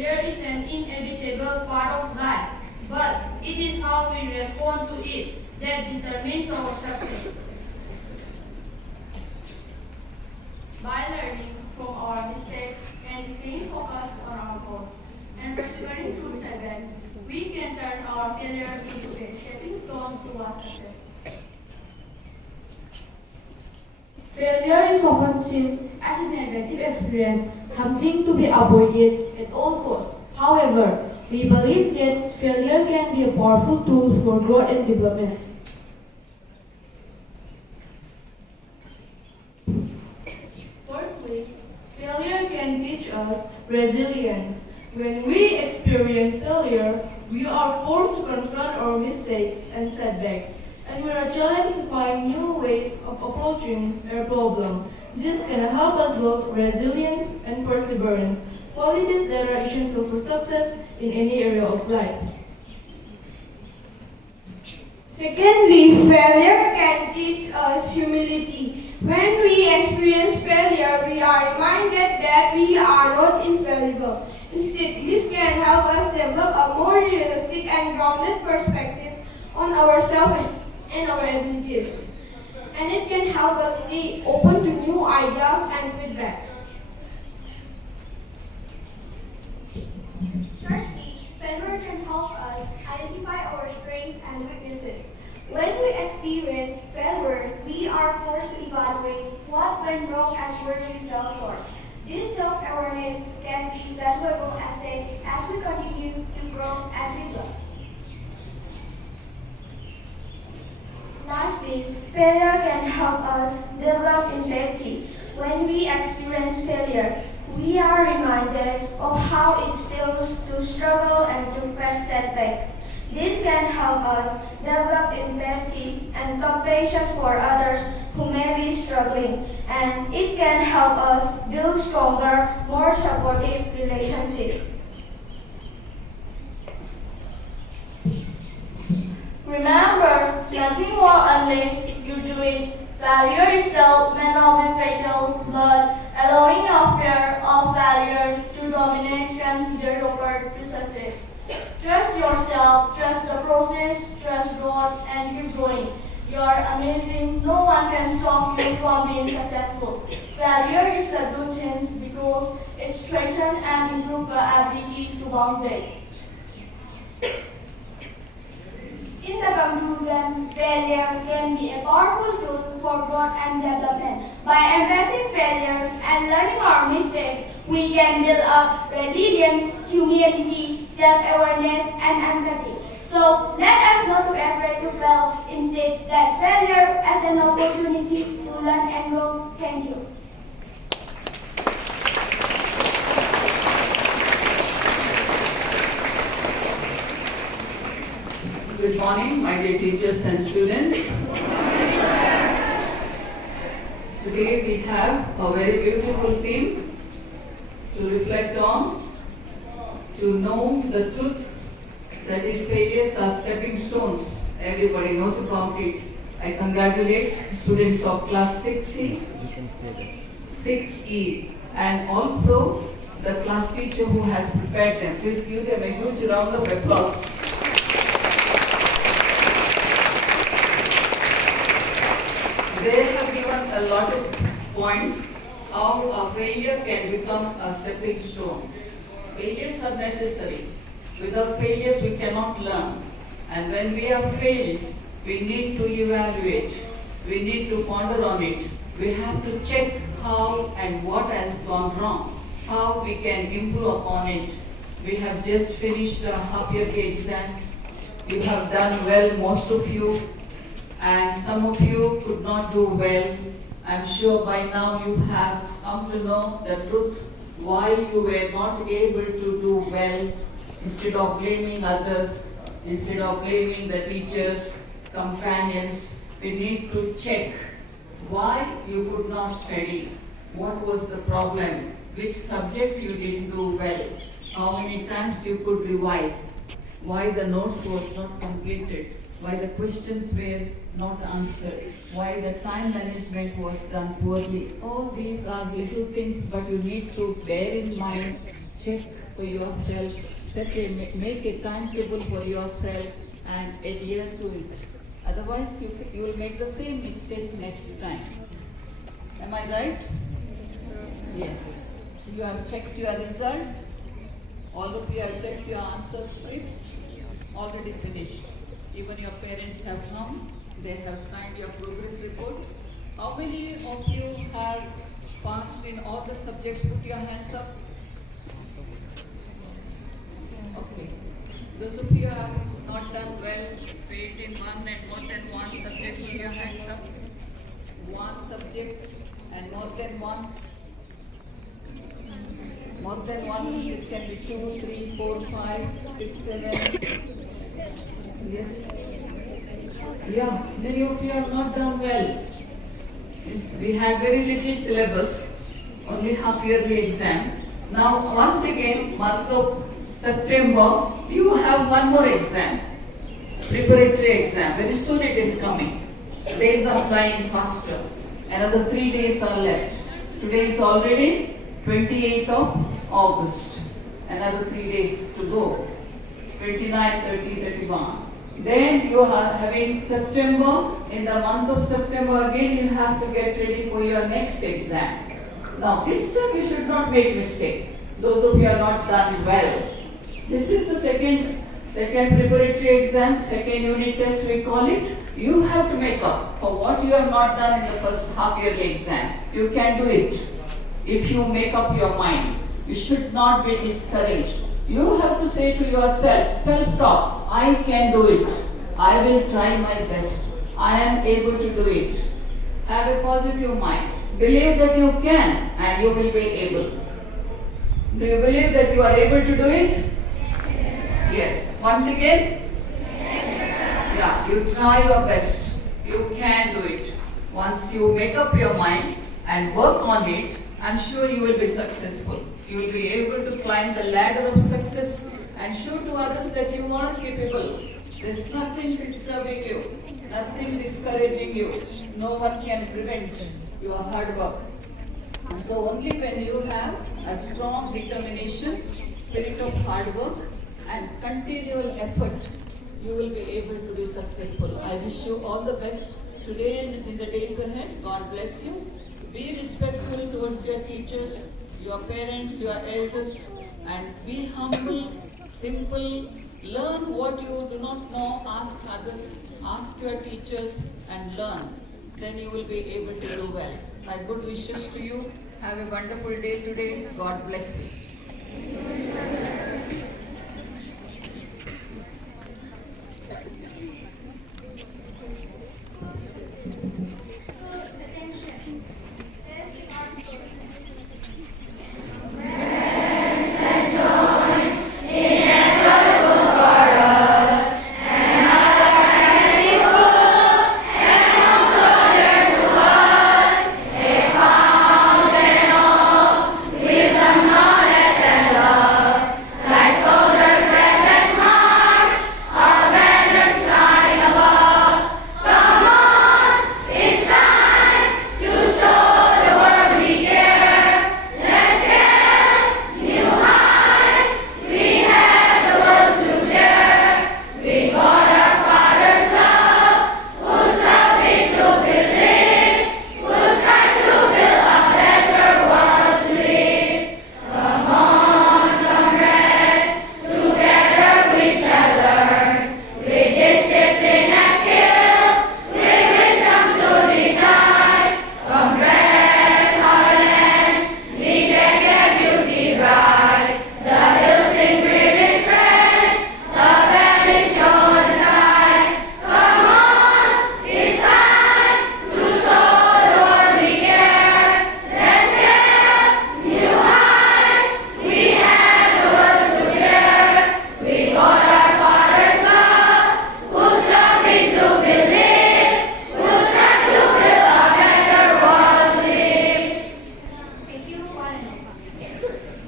failure is an inevitable part of life, but it is how we respond to it that determines our success. By learning from our mistakes and staying focused on our goals and persevering through setbacks, we can turn our failure into a stepping stone towards success. Failure is often seen as a negative experience, something to be avoided at all costs. However, we believe that failure can be a powerful tool for growth and development. Firstly, failure can teach us resilience. When we experience failure, we are forced to confront our mistakes and setbacks, and we are challenged to find new ways of approaching a problem. This can help us build resilience and perseverance, qualities that are essential for success in any area of life. Secondly, failure can teach us humility. When we experience failure, we are reminded that we are not infallible. Instead, this can help us develop a more realistic and grounded perspective on ourselves and our abilities. And it can help us stay open to new ideas and feedback. Thirdly, failure can help us identify our strengths and weaknesses. When we experience failure, we are forced to evaluate what went wrong and where we fell short. This self-awareness can be valuable asset as we continue to grow and develop. Lastly, failure can help us develop empathy. When we experience failure, we are reminded of how it feels to struggle and to face setbacks. This can help us develop empathy and compassion for others who may be struggling, and it can help us build stronger, more supportive relationships. Remember, nothing more unless you do it. Failure itself may not be fatal, but allowing your fear of failure to dominate can be the road to success. Trust yourself, trust the process, trust God, and keep going. You are amazing. No one can stop you from being successful. Failure is a good thing because it strengthens and improves your ability to bounce back. In the conclusion, failure can be a powerful tool for growth and development. By embracing failures and learning our mistakes, we can build up resilience, humility, self-awareness, and empathy. So let us not be afraid to fail. Instead, let's failure as an opportunity to learn and grow. Thank you. Good morning, my dear teachers and students. Today we have a very beautiful theme to reflect on, to know the truth that is failures are stepping stones. Everybody knows about it. I congratulate students of class 6C, 6E, and also the class teacher who has prepared them. Please give them a huge round of applause. They have given a lot of points how a failure can become a stepping stone. Failures are necessary. Without failures we cannot learn. And when we have failed, we need to evaluate. We need to ponder on it. We have to check how and what has gone wrong, how we can improve upon it. We have just finished a half-yearly exam. You have done well, most of you. And some of you could not do well. I'm sure by now you have come to know the truth, why you were not able to do well. Instead of blaming others, instead of blaming the teachers, companions, we need to check why you could not study, what was the problem, which subject you didn't do well, how many times you could revise, why the notes was not completed, why the questions were not answered, why the time management was done poorly. All these are little things, but you need to bear in mind, check for yourself, make a timetable for yourself and adhere to it. Otherwise, you will make the same mistake next time. Am I right? Yes. You have checked your result. All of you have checked your answer scripts. Already finished. Even your parents have come. They have signed your progress report. How many of you have passed in all the subjects? Put your hands up. Okay. Those of you who have not done well, failed in one and more than one subject, put your hands up. One subject and more than one. More than one means it can be 2, 3, 4, 5, 6, 7. Yes. Yeah, many of you have not done well. Yes, we had very little syllabus, only half yearly exam. Now, once again, month of September, you have one more exam, preparatory exam. Very soon it is coming. Days are flying faster. Another 3 days are left. Today is already 28th of August. Another 3 days to go. 29, 30, 31. Then you are having September. In the month of September again you have to get ready for your next exam. Now this time you should not make mistake. Those of you are not done well. This is the second preparatory exam, second unit test we call it. You have to make up for what you have not done in the first half yearly exam. You can do it if you make up your mind. You should not be discouraged. You have to say to yourself, self-talk, I can do it. I will try my best. I am able to do it. Have a positive mind. Believe that you can and you will be able. Do you believe that you are able to do it? Yes. Once again? Yeah, you try your best. You can do it. Once you make up your mind and work on it, I'm sure you will be successful. You will be able to climb the ladder of success and show to others that you are capable. There's nothing disturbing you, nothing discouraging you. No one can prevent your hard work. So only when you have a strong determination, spirit of hard work and continual effort, you will be able to be successful. I wish you all the best today and in the days ahead. God bless you. Be respectful towards your teachers, your parents, your elders, and be humble, simple. Learn what you do not know, ask others, ask your teachers and learn. Then you will be able to do well. My good wishes to you. Have a wonderful day today. God bless you.